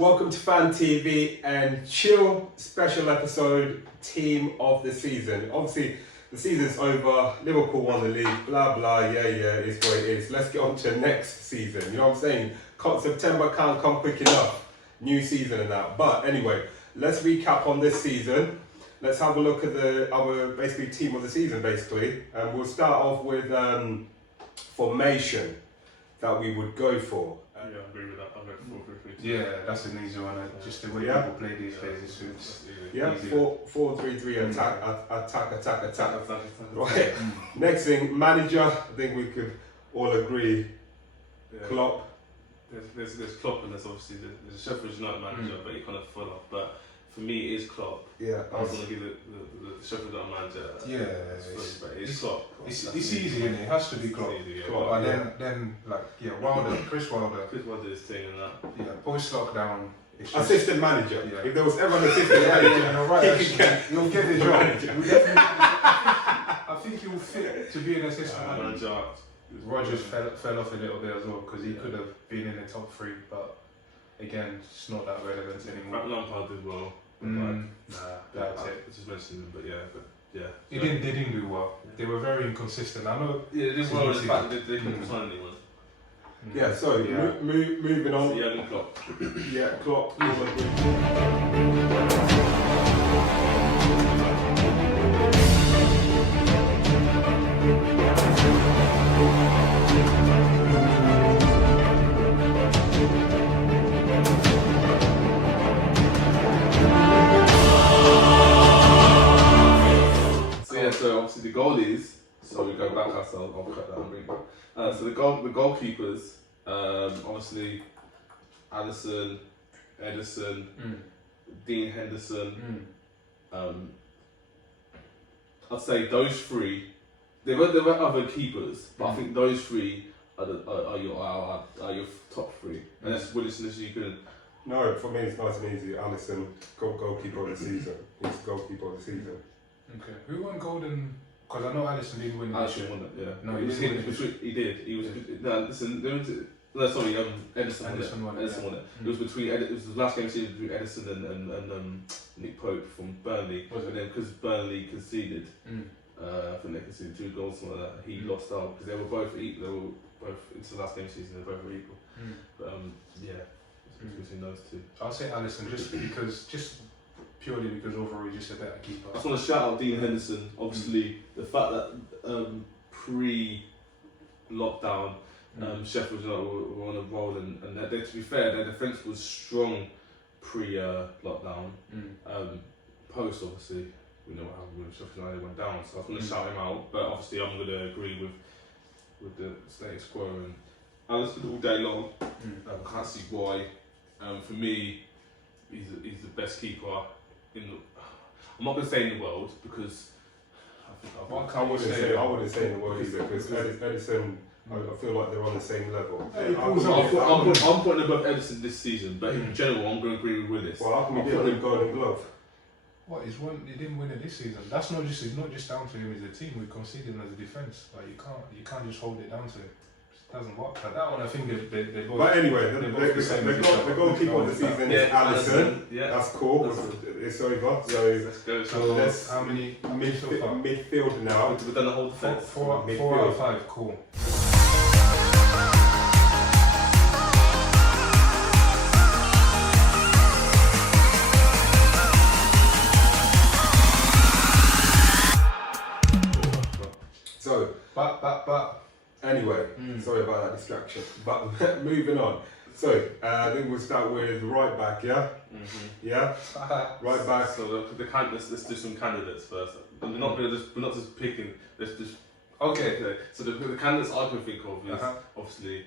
Welcome to Fan TV and Chill special episode, team of the season. Obviously, the season's over, Liverpool won the league, blah blah, yeah, it's what it is. Let's get on to next season, you know what I'm saying? September can't come quick enough, new season and that. But anyway, let's recap on this season. Let's have a look at our basically team of the season basically. And we'll start off with formation that we would go for. Yeah, I agree with that. I'll go 4-3-3. Yeah, that's an easy one. Just the way people play these days, it suits. Yeah, easier. 4-3-3 attack. Right. Next thing, manager. I think we could all agree. Yeah. Klopp. There's Klopp and there's obviously there's a Sheffield United manager, but he kind of fell off. But for me, it is Klopp. Yeah. I was going to give the Sheffield United manager. But it's Klopp. It's easy, and it has to be Klopp. Klopp, But then Wilder, Chris Wilder. Chris Wilder is thing and that. Yeah, post lockdown. Assistant manager. Yeah. If there was ever an assistant manager, you'll get the job. I think he'll fit to be an assistant manager. Rodgers fell off a little bit as well because he could have been in the top 3, but again, it's not that relevant anymore. Lampard did well. That's it. I just mentioned him, but yeah. They didn't do well. They were very inconsistent. I know. Yeah, they did well in the fact that they couldn't sign anyone. Yeah, so moving on. Yeah, Klopp. Yeah, Klopp. So obviously the goalies. So we go back ourselves. I'll cut that and bring it back. So the goalkeepers. Obviously, Alisson, Edison, Dean Henderson. I'd say those 3. There were other keepers, but I think those 3 are your top 3. And that's Willis unless you can. No, for me it's nice and easy. Alisson, goalkeeper of the season. He's goalkeeper of the season. Okay. Who won Golden? Because I know Alisson didn't win. Alisson won it, yeah. No, he didn't. He did. He was. No, listen. Edison won it. Edison won it. It was between. It was the last game of the season between Edison and Nick Pope from Burnley. But then because Burnley conceded, I think they conceded 2 goals, something like that. He lost out because they were both equal. They were both into the last game of the season. They both were equal. But it's between those 2. I'll say Alisson just purely because overall he's just a better keeper. I just want to shout out Dean Henderson. Obviously, the fact that pre-lockdown, Sheffield United were on a roll, and to be fair, their defence was strong pre-lockdown. Post, obviously, we know what happened when Sheffield United went down, so I was going to shout him out. But obviously, I'm going to agree with the status quo. And Alisson all day long. I can't see why. For me, he's the best keeper. I'm not going to say in the world because I wouldn't say in the world either because Edison, I feel like they're on the same level. I'm putting above Edison this season, but in general, I'm going to agree with Willis. Well, how come he didn't win Golden Glove? What? He didn't win it this season. That's not just. It's not just down to him as a team. We conceded as a defence. Like you can't just hold it down to him. It doesn't work like that one. I think they both. But anyway, the goalkeeper of the season is Alisson. Yeah, that's cool. It's over. So let's how many midfield now. We've done the whole defence. 4 out of 5. Cool. So, but anyway, sorry about that distraction. But moving on. So, I think we'll start with right back, yeah? Yeah? Right back. So let's do some candidates first. We're not just picking. Let's just. Okay. So the candidates I can think of is obviously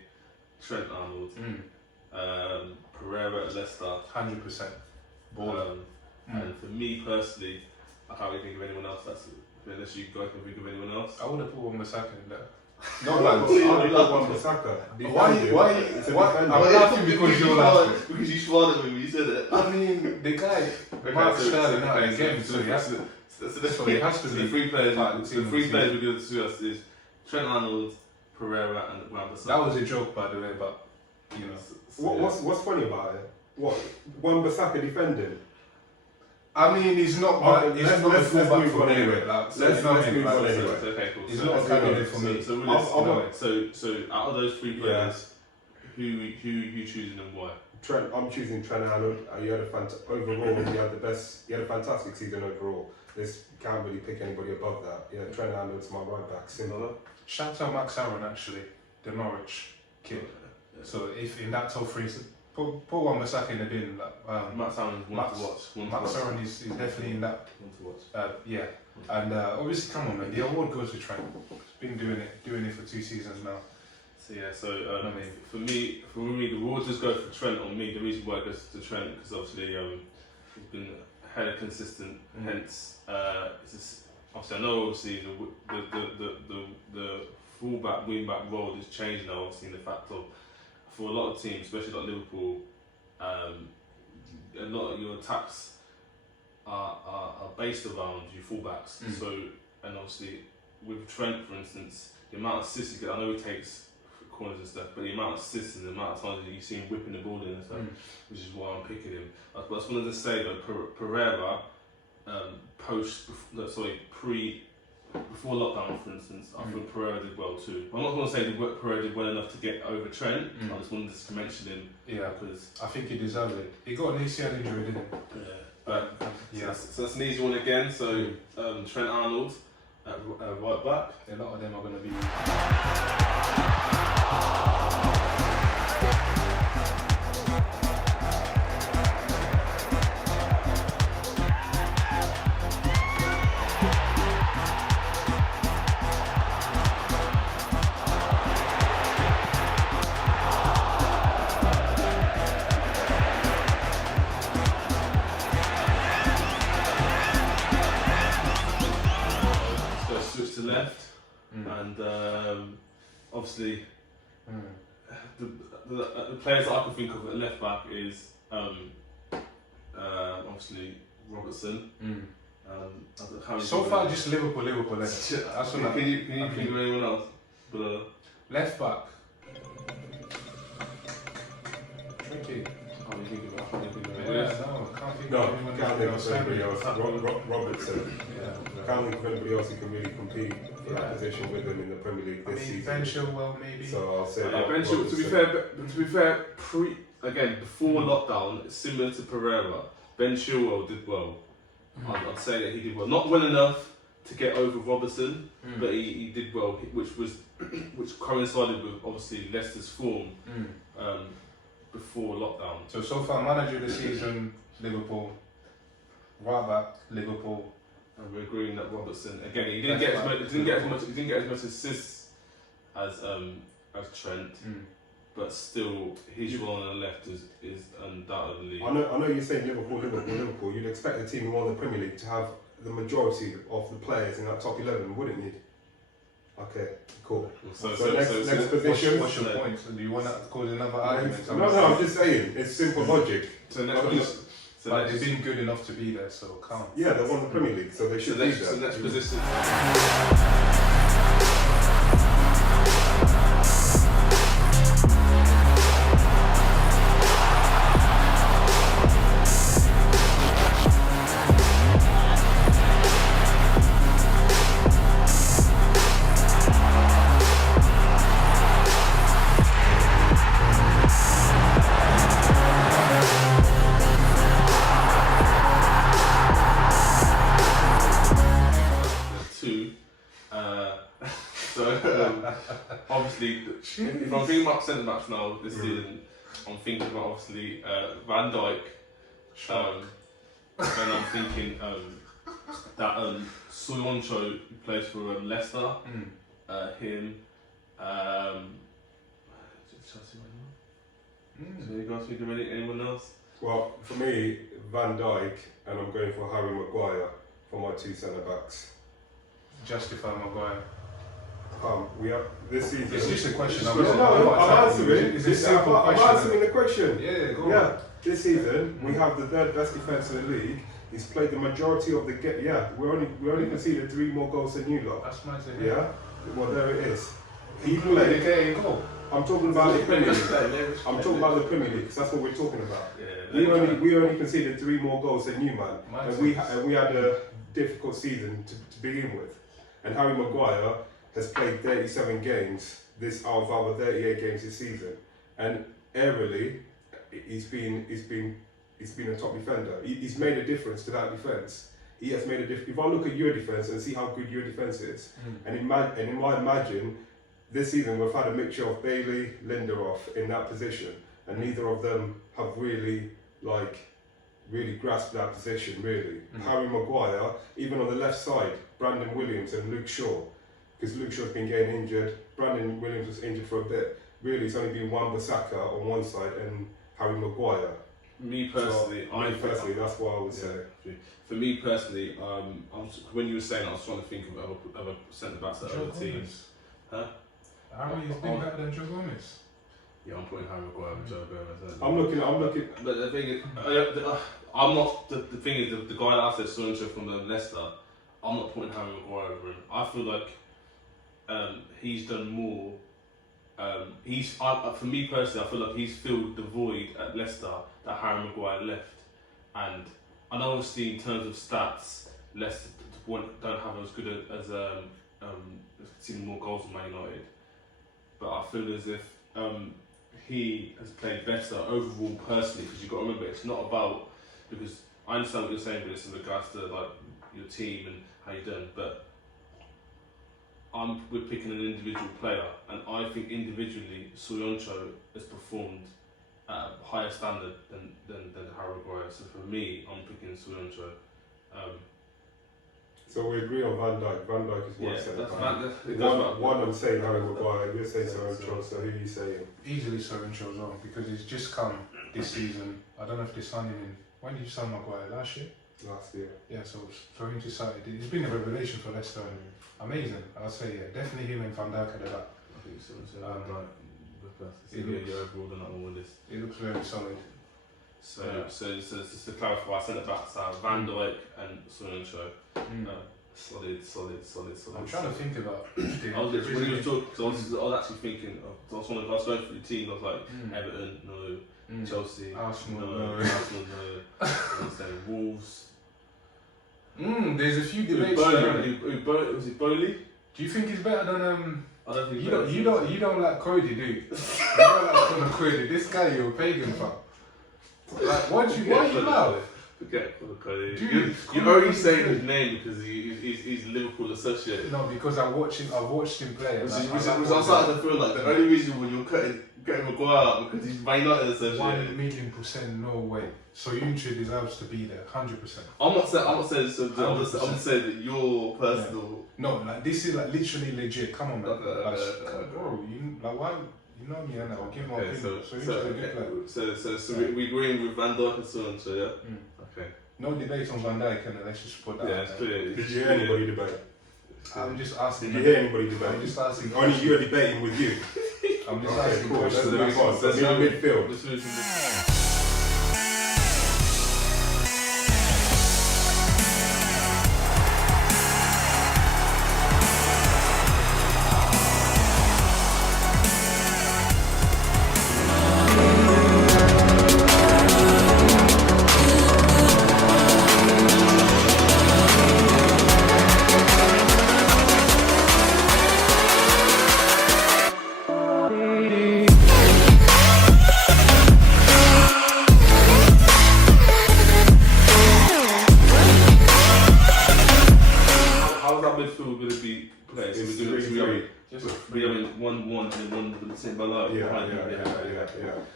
Trent Arnold, Pereira at Leicester, 100%. And for me personally, I can't really think of anyone else. Unless you guys can think of anyone else. I would have put Wan-Bissaka in there. No, Wan-Bissaka. Why? I'm laughing because you're laughing. Because you swallowed me when you said it. I mean, the guy, Mark Sterling out again, so he has to. So he has to be. The 3 players. The 3 players we give to us is Trent Arnold, Pereira, and Wan-Bissaka. That was a joke, by the way, but you know. What's funny about it? What? Wan-Bissaka defending? I mean, he's not. But he's not a fullback for me. anyway. Like, Let's move on anyway. Okay, cool. He's not a candidate for me. So out of those three players, who you choosing and why? Trent, I'm choosing Trent Arnold. You had a fantastic season overall. Can't really pick anybody above that. Yeah, Trent Arnold's my right back. Simple. Shout out Max Aaron actually, the Norwich kid. Yeah. So if in that top three, put Wan-Bissaka in the bin. Max Aaron's one to watch. Max Aaron is definitely in that. One to watch. Yeah, and obviously, come on, man. The award goes to Trent. He's been doing it for 2 seasons now. So yeah, for me, the awards just go for Trent on me. The reason why it goes to Trent because obviously he's been hella consistent. Hence, obviously I know obviously the fullback wingback role is changed now. Obviously, in the fact of for a lot of teams, especially like Liverpool, a lot of your attacks are based around your fullbacks. So and obviously with Trent, for instance, the amount of assists he gets, I know he takes corners and stuff, but the amount of assists and the amount of times that you see him whipping the ball in and stuff, which is why I'm picking him. But I just wanted to say that Pereira, before lockdown, for instance, I think Pereira did well too. I'm not going to say that Pereira did well enough to get over Trent. I just wanted to mention him. Yeah, because I think he deserved it. He got an ACL injury, didn't he? Yeah, but yeah. So that's an easy one again. So Trent Arnold at right back. A lot of them are going to be. Switch to left, and obviously the players that I can think of at left back is obviously Robertson. So far, just Liverpool left. That's what Can you think of anyone else? Left back. Tricky. Can't think of anyone Yeah, else. no, can't think No, of anyone can't think of anybody else. else. Robertson. Yeah. Can't think of anybody else who can really compete for that position with them in the Premier League this season. Ben Chilwell maybe. So I'll say Ben Chilwell, to be fair, before lockdown, similar to Pereira, Ben Chilwell did well. I'd say that he did well. Not well enough to get over Robertson, but he did well, which coincided with obviously Leicester's form before lockdown. So far, manager of the season, Liverpool. Right back, Liverpool. And we're agreeing that Robertson again. He didn't get as much assists as Trent, but still his role on the left is undoubtedly. I know you're saying Liverpool. You'd expect a team who won the Premier League to have the majority of the players in that top 11, wouldn't you? Okay, cool. So next position. What's your point? Do you want to cause another argument? No, I'm just saying, it's simple logic. So next but they've been good enough to be there, so count. Yeah, they won the Premier League, so they should be there. So next position. Obviously, if I'm thinking about centre backs now this season, I'm thinking about obviously Van Dijk. Then I'm thinking that Soyuncu who plays for Leicester. Him. Chelsea right now. So you guys think of anyone else? Well, for me, Van Dijk, and I'm going for Harry Maguire for my 2 centre backs. Justify Maguire. We have this season. It's just a question. I'm answering. It's a simple I'm question. answering the question. Yeah, go on. Yeah, this season we have the 3rd best defence in the league. He's played the majority of the game. Yeah, we only conceded 3 more goals than you lot. That's nice to hear. Yeah, well there it is. He Including played. the game goal. I'm talking about the Premier League. I'm talking about the Premier League because that's what we're talking about. Yeah, We only conceded 3 more goals than you, man. And we had a difficult season to begin with. And Harry Maguire has played 37 games out of our 38 games this season. And aerially, he's been a top defender. He's made a difference to that defence. He has made a difference. If I look at your defence and see how good your defence is, and in my imagine this season we've had a mixture of Bailey, Lindelof in that position, and neither of them have really grasped that position. Really, Harry Maguire, even on the left side, Brandon Williams and Luke Shaw, because Luke Shaw's been getting injured. Brandon Williams was injured for a bit. Really, it's only been Wan-Bissaka on one side and Harry Maguire. Me personally, that's what I would say. For me personally, when you were saying, I was trying to think of other centre backs that other teams. Huh? Harry's been better than Joe Gomez. Yeah, I'm putting Harry Maguire and Joe Gomez. I'm looking. But the thing is, I'm not. The thing is, the guy that I said Sancho from the Leicester, I'm not putting Harry Maguire over him. I feel like he's done more. For me personally, I feel like he's filled the void at Leicester that Harry Maguire left. And I know obviously in terms of stats, Leicester don't have as good as seen more goals than Man United. But I feel as if he has played better overall personally, because you've got to remember it's not about, because I understand what you're saying, but it's in regards to like your team and how you're done, but we're picking an individual player, and I think individually Soyuncu has performed at a higher standard than Harry Maguire. So for me, I'm picking Soyuncu. So we agree on Van Dijk. Van Dijk is one centre back. One I'm saying Harry Maguire, you're saying Soyuncu, so who are you saying? Easily Soyuncu as well, because he's just come this season. I don't know if they signed him in. When did you sign Maguire? Last year? Last year. Yeah, so Soyuncu started. He's been a revelation for Leicester. Amazing. I'll say, yeah, definitely him and Van Dijk at the back. I think Soyuncu and Van Dijk. Overall than that on the list. It looks very solid. So just to clarify, centre backs are Van Dijk and Soyuncu. Solid. I'm trying to think about. I was actually thinking. I was going through the team. I was like Everton, no. Chelsea, Arsenal, no. Arsenal, no. Wolves. There's a few debates. Was it Bowley? Do you think he's better than I don't think you don't like Cody, do you? You don't like Conor Cody. This guy you're a pagan fan. Like, why you laugh? Forget Conor Cody. Dude, You're only saying his name because he's Liverpool associated. No, because I've watched him play. I was starting to feel like the only reason when you're cutting Maguire out because he's Man United associated. 1,000,000% no way. So Soyuncu deserves to be there, 100%. I'm not saying so. I'm just saying that your personal. Yeah. No, like this is like literally legit. Come on, man. Okay. Bro, why? You know me, and I'll give my opinion. So we agreeing with Van Dijk and Soyuncu, yeah? Okay. No debate on Van Dijk, and let's just put that. Yeah, it's clear. Did you hear anybody debate? I'm just asking. Did you hear anybody debate? I'm just asking. Only you're debating with you. I'm just okay, asking. Cool. Questions. Let's move on. Midfield.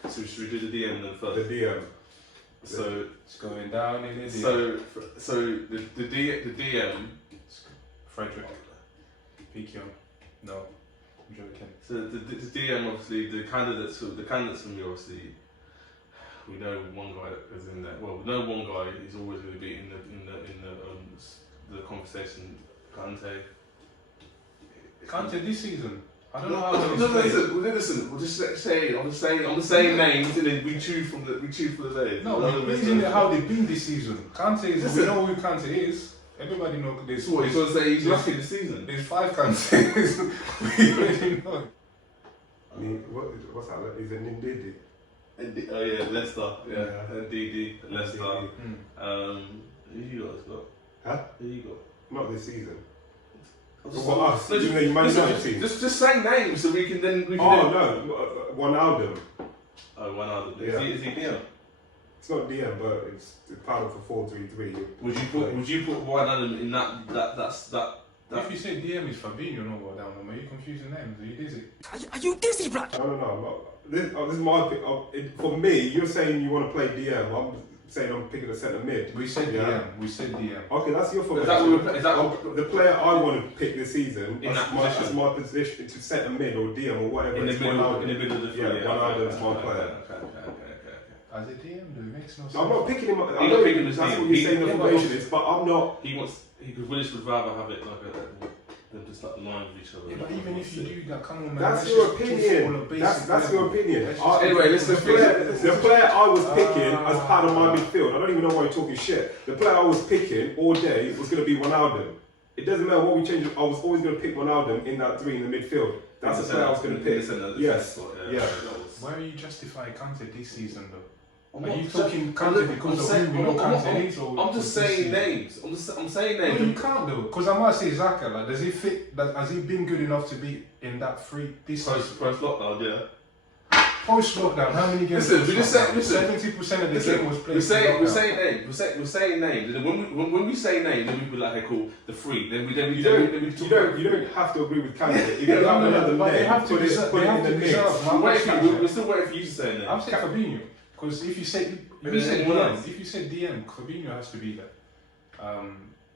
So should we do the DM then first? The DM. So it's going down in the DM. So the DM. Frederick. Piquion. No, I'm joking. So the DM, obviously the candidates from me, obviously we know one guy that is in there. Well, we know one guy is always going to be in the conversation. Kante this season. I don't know how listen. We'll just say I'm the same names, and then we choose from the days. No, isn't it how they've been this season? Kante is. We know who Kante is. Everybody knows. So what? He's going to say he's lucky this season. There's 5 Kantes. We already know. What's that? Is it Ndidi? Oh yeah, Leicester. Yeah, Ndidi, Leicester. Who you got as well? Huh? Who you got? Not this season. What us? You know, you Man United team. Just say names so we can then. No, Wijnaldum. Oh, Wijnaldum. Yeah. Is he DM? It's not DM, but it's part of a 4-3-3. Would you put Wijnaldum in that? If you say DM is Fabinho, no, what down? Are you confusing names? Are you dizzy? Are you dizzy, bro? No. This is my pick. For me, you're saying you want to play DM. I'm saying I'm picking a centre mid. We said DM. We said DM. Okay, that's your fault. The player I want to pick this season as my position to centre mid or DM or whatever. In the middle of the field. Yeah, Wijnaldum's my player. As a DM, though, it makes no sense. I'm not picking him. I'm not picking his That's team. what you're saying the formation is, but I'm not. Because Willis would rather have it like than just like line with each other. Yeah, but even if you do that, come on, man. That's your opinion. That's your opinion. Anyway, listen. The player I was picking as part of my midfield, I don't even know why you're talking shit. The player I was picking all day was going to be Wijnaldum. It doesn't matter what we change. I was always going to pick Wijnaldum in that three in the midfield. That's the player I was going to pick. Yes. Yeah. Why are you justifying Kante this season, though? Are you talking Kante because of who we know Kante is? I'm just saying names. I'm saying names. No, you can't though, because I might say Xhaka. Like, does he fit? Has he been good enough to be in that free this season? Post lockdown, yeah. Post lockdown, how many games? Listen, we just say 70% of the game was played. We're saying names. We're saying names. And when we say names, then we be like, okay, cool, the free. Then we you don't have to agree with Kante. You don't have another name. They have to put it in the mix. We're still waiting for you to say names. I'm saying Fabinho. Because if you said DM, Fabinho has to be there.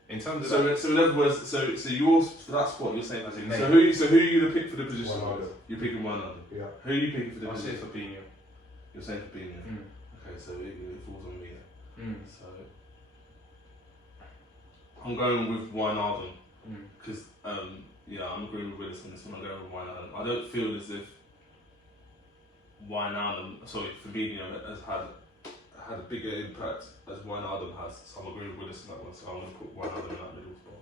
In terms of so in other words, so yours for that spot you're saying as a name. So who are you to pick for the position? You're picking Wijnaldum. Yeah. Who are you picking for the position? I say Fabinho. You're saying Fabinho. Okay, so it falls on me then. So I'm going with Wijnaldum because I'm agreeing with Willis on this one. I'm going with Wijnaldum. I don't feel as if Fabinho has had a bigger impact as Wijnaldum has, so I'm agreeing with Willis on that one, so I'm going to put Wijnaldum in that middle spot.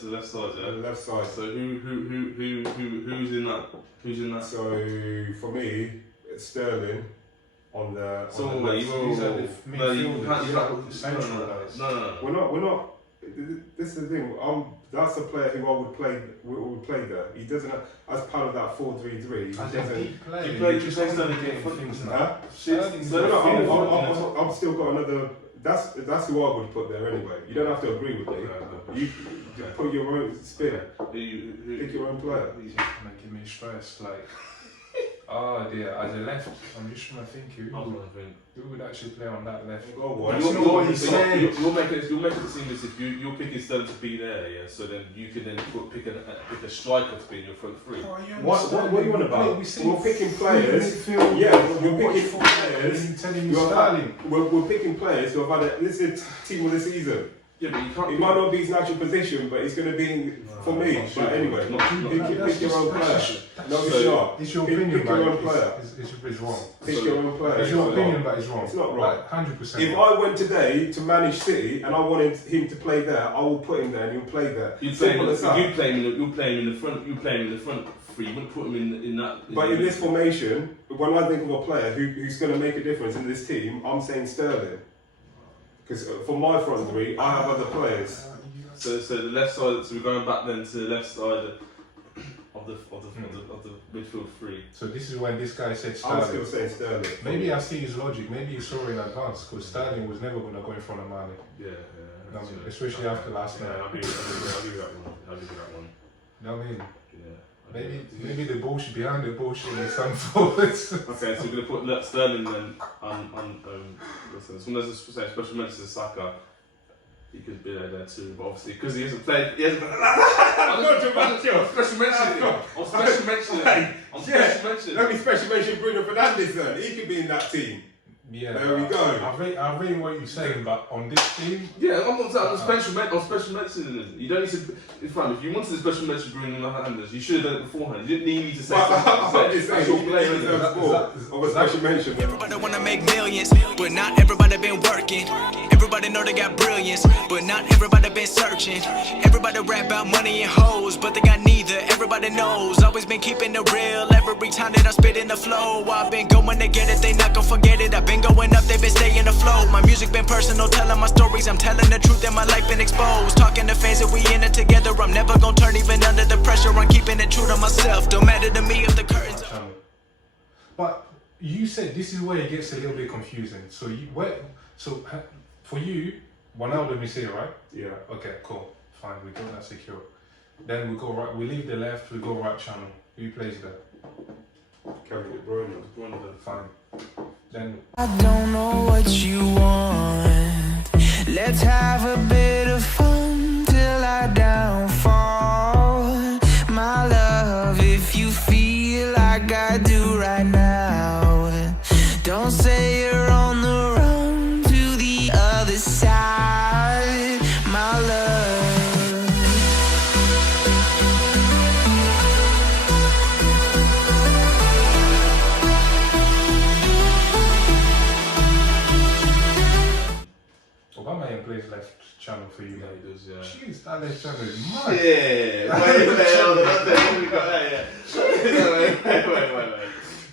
The left side, yeah. The left side. So who's in that? Who's in that? So for me, it's Sterling on the. No. We're not. This is the thing. That's the player who I would play. Would play there. He doesn't as part of that 4-3-3. He doesn't. He played just Sterling getting things now. I've still got another. That's who I would put there anyway. You don't have to agree with me. You put your own spin. Pick your own player. He's just gonna give me stress. Like, oh dear, as a left, I'm just trying to think who would actually play on that left. You'll make it seem as if you're picking Sterling to be there, yeah. So then you can then pick a striker to be in your front three. What are you on about? We're picking players. Yeah, we're picking players. We're picking players who have had this is team of the season. Yeah, but you can't. It might not be his natural position, but it's going to be for me. But anyway, pick your own player. No, it's not. It's your opinion, pick your own player. It's wrong. Pick your own player. It's your opinion, but it's wrong. It's not wrong. 100%. If I went today to manage City and I wanted him to play there, I will put him there and he'll play there. You play him in the front. You play him in the front three. You wouldn't put him in that. But in this formation, when I think of a player who's going to make a difference in this team, I'm saying Sterling. Because for my front three, I have other players. So the left side. So we're going back then to the left side of the midfield three. So this is when this guy said Sterling. I'm still saying Sterling. Maybe I see his logic. Maybe he saw in advance because Sterling was never going to go in front of Mane. Yeah. Especially after last night. I'll do that one. You know what I mean? Yeah. Maybe the bullshit behind the bullshit is some forwards. Okay, so we're gonna put Sterling then on. So there's a special mention to Saka. he could be there too. But obviously, because he hasn't played, he hasn't. I'm special mentioning. I'm special mentioning. I'm special mentioning. Let me special mention Bruno Fernandes then. He could be in that team. Yeah, there we go. I read what you're saying, but on this team, yeah, I'm not saying I'm special mentioning it. You don't need to. It's fine. If you wanted to special mention Bruno Fernandes, you should have done it beforehand. You didn't need me to say something. I'm just saying, he deserves more of a special mention. Everybody wanna make millions, but not everybody been working. Everybody know they got brilliance, but not everybody been searching. Everybody rap about money and hoes, but they got neither. Everybody knows, always been keeping it real. Every time that I spit in the flow, I've been going to get it, they not gonna forget it. I've been going up, they've been staying afloat. My music been personal, telling my stories. I'm telling the truth and my life been exposed. Talking to fans that we in it together. I'm never gonna turn even under the pressure. I'm keeping it true to myself. Don't matter to me if the curtains are... But you said this is where it gets a little bit confusing. So for you, Ronaldo is here, right? Yeah. Okay, cool. Fine, we got that secure. Then we go right, we leave the left, we go right channel. Who plays there? Kevin De Bruyne. Fine. Then I don't know what you want. Let's have a bit of fun till I downfall. My love, if you feel like I do right now, don't say you're on the run to the other side. My love. Obama plays left channel for you, Yeah, mate. he does, yeah. Jeez, that left channel is mad. Yeah.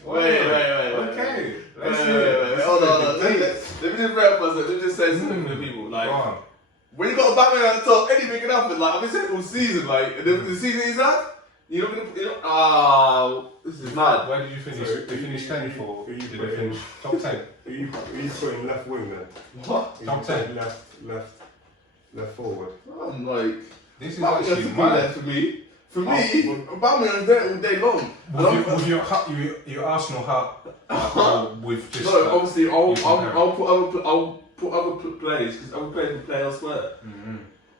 Wait. Okay. Wait. Hold on. Let me just wrap us. Let me just say something to the people. Like, when you got a Batman on the top, anything can happen. Like, I've been saying all season. Like, the season he's at, you're not gonna. This is mad. Where did you finish? So, Did you finish 10 for? who you Did you put finish top 10? Are you putting left wing then? What? You Top putting 10. Left forward. I'm like, This is Batman's actually to be mad. there for me. For me, Batman's there all day long. With your Arsenal hat, with just. No, obviously, I'll compare. put other players because other players can play elsewhere. Mm-hmm.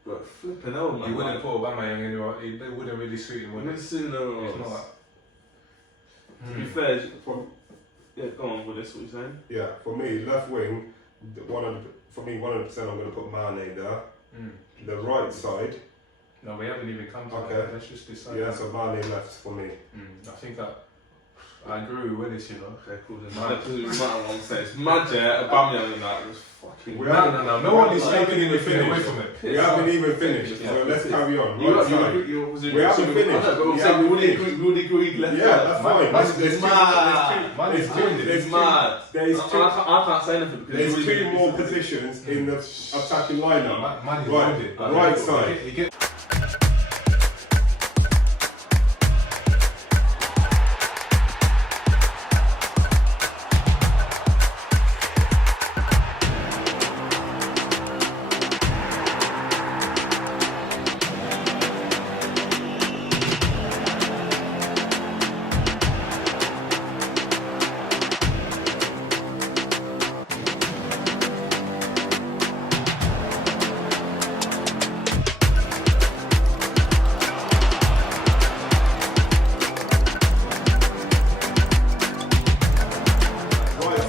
But flipping hell, man. You wouldn't put Aubameyang anywhere. They wouldn't really suit him. Would Let's it? see, no. It's not. To be fair, yeah, go on with this. What you saying? Yeah, for me, left wing, 100%. I'm going to put Mane there. Mm. The right side, No, we haven't even come to Okay. that. Let's just decide. yeah, so Mane left for me. I think that I agree with Willis, you know. Okay, cool. Then it matter what I'm saying. It's mad, yeah. Aubameyang and that was fucking. No one is taking even anything away finished. from it. We haven't even finished, Yeah. so let's carry on. You Right side. we haven't finished. We would agree left. Yeah, that's fine. It's mad. There's It's mad. There's two. I can't say anything because There's it's two really- more positions in the attacking lineup. Man is Right, loaded. right side. He get- Right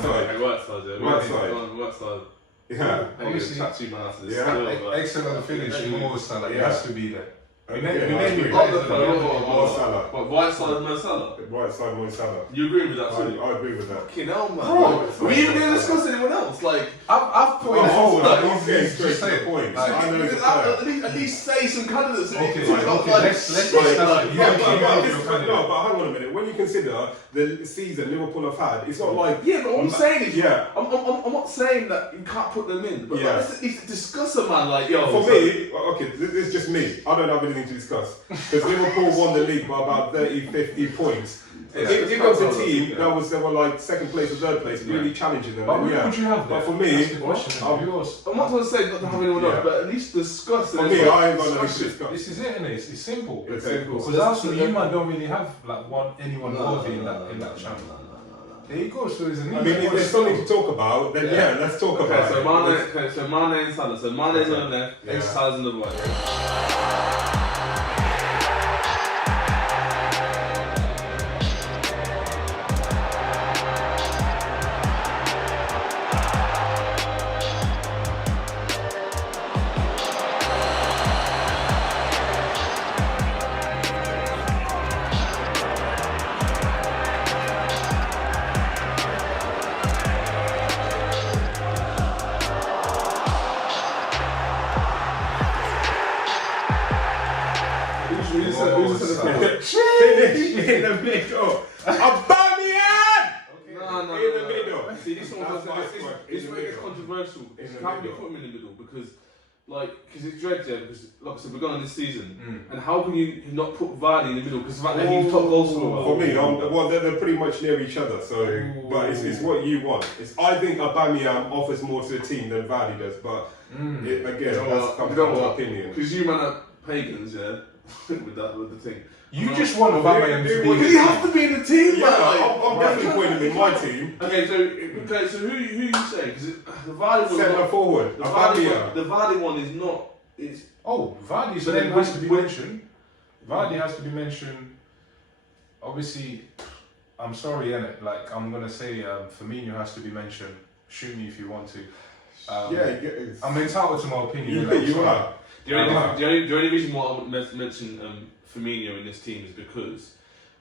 side. Right side. Yeah. Obviously, tattoo man after this. Yeah. still, but- excellent finish, more Salah. He Yeah. has to be there. We Okay, name I it agree. players Oh, of the no, year. Mo Salah. But right side Mo Salah. Right side, Mo Salah. You agree with that too? I agree with that. Fucking hell, man. Bro, Are we even going to discuss anyone else? Like, I've put Oh, in forward. like, Like, he's getting just straight say to it. the point. Like, I know he's a player. at least say some candidates. Okay, It's right, not okay, like- let's like, discuss it. like, You Yeah, can keep but going with this- your candidate. no, but hang on a minute. When you consider the season Liverpool have had, it's not like Yeah, but what I'm saying is, yeah. I'm not saying that you can't put them in, but Yeah. let's at least discuss a man like, yo. For me, okay, this is just me. I don't have anything to discuss because Liverpool won the league by about 30, 50 points. If there was a team they were like second place or third place, really challenging them. But who yeah. would you have there? But for me, That's the question. Yours. I'm not going to say not to have anyone else, Yeah. but at least discuss it. for me, I ain't got nothing to discuss. This is it, innit? It's simple. It's Okay, simple. cool. Because Arsenal, you might don't really have like anyone worthy in that channel. There you go. So there's a I mean, if there's something to talk about, then yeah, let's talk about it. So Mane and Salah. So Mane's on the left, and Salah's on the right. Finish in the middle. Aubameyang! No. In the middle. See, this one is controversial. How can you put him in the middle? Because it's dread there. Because, like I said, we're going on this season, and how can you not put Vardy in the middle? Because the fact that he's top goal scorer. For me, well, they're pretty much near each other. So, but it's what you want. I think Aubameyang offers more to the team than Vardy does. But that's my opinion. Because you man are pagans, yeah. with the thing. You just want Aubameyang to be. Because he has to be in the team. Yeah, I'm definitely putting him in my team. Okay, so who you saying? Because the Vardy one. Centre forward. The Vardy one is not. It's Vardy has to be mentioned. Vardy has to be mentioned. Obviously, I'm sorry, innit? Like I'm gonna say, Firmino has to be mentioned. Shoot me if you want to. I'm entitled to my opinion. You are. The only reason why I would mention Firmino in this team is because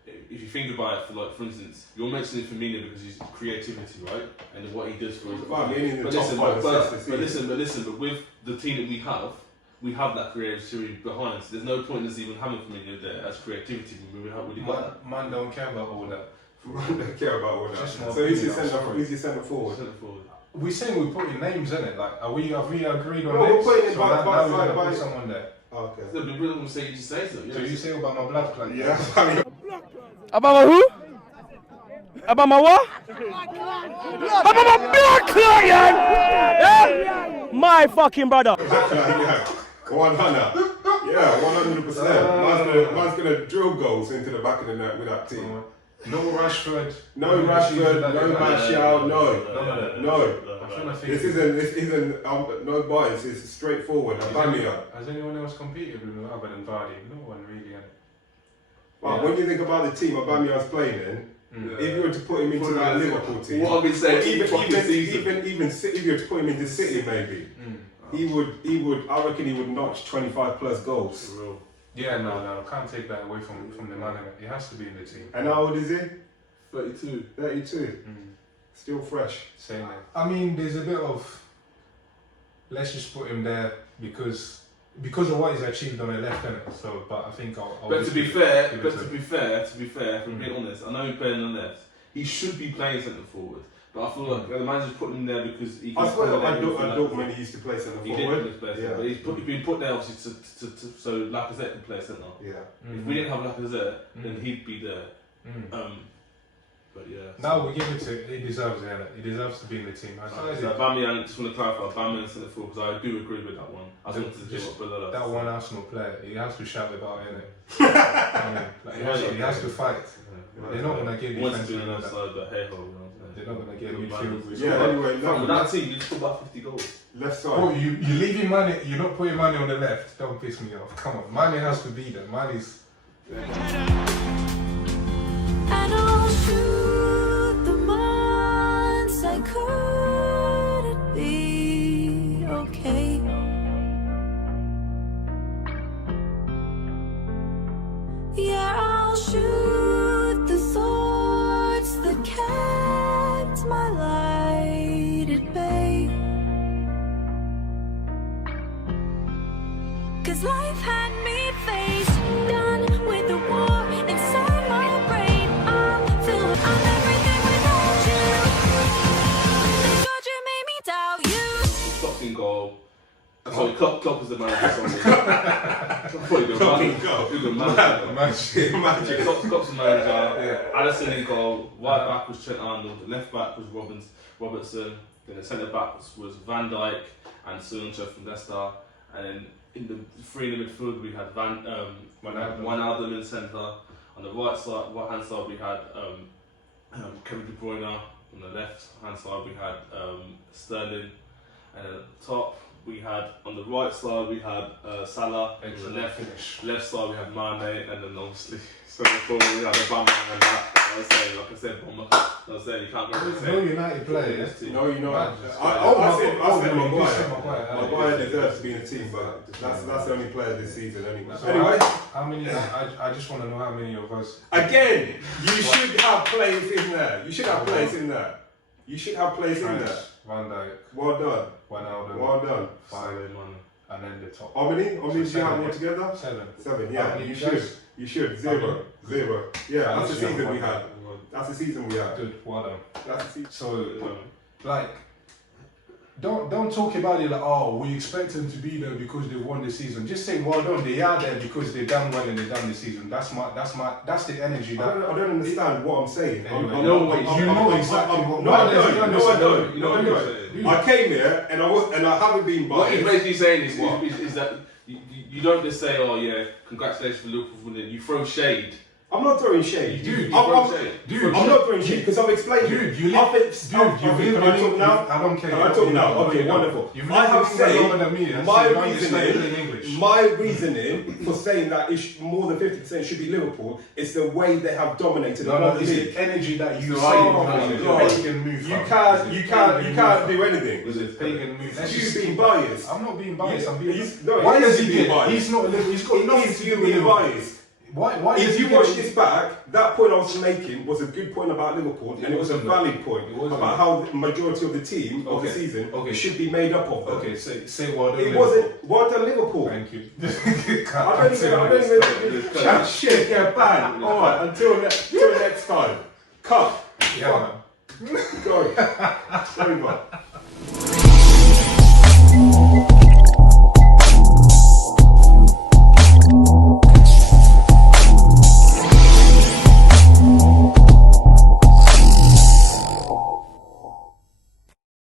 if you think about it, for instance, you're mentioning Firmino because he's creativity, right? And what he does for us. But with the team that we have that creativity behind. So there's no point in us even having Firmino there as creativity when we haven't really got that. Man don't care about all that. Man don't care about all that. So who's your centre forward? We're saying we're putting names in it. Like, have we agreed on names? We're putting it now we're going to put someone there. Okay. So the people will say you just say so. So you say about my blood clot? Yeah. About my who? About my what? About my blood client! Yeah? My fucking brother. Exactly. 100. Yeah, 100%. Man's gonna drill goals into the back of the net with that team. No Rashford. No Martial. No. This isn't no bias. It's straightforward. Aubameyang. Has anyone else competed with him other than Vardy? No one really. But when you think about the team Aubameyang's playing in, if you were to put him into that Liverpool team, what I've been saying, even City, if you were to put him into City, maybe he would. I reckon he would notch 25 plus goals. Yeah, no, can't take that away from the man. He has to be in the team. And how old is he? 32. 32. Still fresh. Same man. I mean, there's a bit of let's just put him there because of what he's achieved on the left hand. So, but I think I'll But to be fair, if I'm being honest, I know he's playing on the left. He should be playing centre forward. But I feel like the manager's put him there because he can. I swear, I don't when he used to play centre forward. He did play centre, but he's been put there obviously so Lacazette can play centre. Yeah. If we didn't have Lacazette, then he'd be there. But yeah. Now we give it to he deserves it. He deserves to be in the team. Aubameyang, just want to clarify, Aubameyang centre forward because I do agree with that one. I wanted to do it below that one Arsenal player. He has to shout about it, innit? He has to fight. They're not gonna get defense. They're not gonna get midfield. Yeah. Anyway, with that team, you score about 50 goals. Left side. Oh, you leaving Mane? You're not putting Mane on the left. Don't piss me off. Come on, Mane has to be there. Mane's. And I'll shoot the months I couldn't be okay. Yeah, I'll shoot the thoughts that kept my light at bay. 'Cause life had me face done with the war inside my brain. I'm everything without you. Thank God you made me doubt you. Klopp in goal. Sorry, Klopp was the manager. Magic. Klopp's the manager. Alisson in goal. Right back was Trent Arnold. The left back was Robertson. Then the centre back was Van Dijk and Sancho from Leicester. And then in the three in the midfield we had Wijnaldum in the centre. On the right hand side we had Kevin De Bruyne. On the left hand side we had Sterling, and then at the top we had, on the right side we had Salah. On the left side we had Mane, and then obviously centre forward we had Aubameyang and that. Like I said, you can't go with No United players. No, you know. Man, I said Maguire. Maguire deserves to be in the team, but that's the only player this season anyway. So Anyway, how many? I just want to know how many of us. again, you should have players in there. You should have players in there. You should have players in there. Van Dijk, Well done. Ronaldo, Well done. Salah, and then the top. How many? How many do you have 7. altogether? 7. 7, How yeah. many You guys? should. You should. Zero. Yeah, that's the season we had. That's the season we had. Good, well done. That's the season. So, like, don't talk about it like, oh, we expect them to be there because they won the season. Just say, well done, they are there because they've done well and they've done the season. That's the energy that. I don't understand what I'm saying. Anyway, You know exactly what. No, I don't. I came here and I haven't been What he's biased. basically saying is that you don't just say, oh yeah, congratulations for Liverpool winning. You throw shade. I'm not throwing shade. Dude, I'm not Dude, throwing shade because I've explained. Dude, Can I talk now? I don't care. Can I talk now? Okay, wonderful. I have said my reasoning for saying that more than 50% should be Liverpool is the way they have dominated the it's league. the energy that you Oh saw. God. You can't do anything. Was it pagan move? You being biased. I'm not being biased. I'm being. No, Why it does is he being get? biased. He's not. He's got It nothing is to do you with being Liverpool. biased. Why? If you watch this back, that point I was making was a good point about Liverpool, and it was a valid point about how the majority of the team of the season should be made up of them. Okay, say well done. It wasn't well done Liverpool. Thank you. I don't even chat shit, get banned. Alright, until next time. Cut. Yeah, man. Go. Over.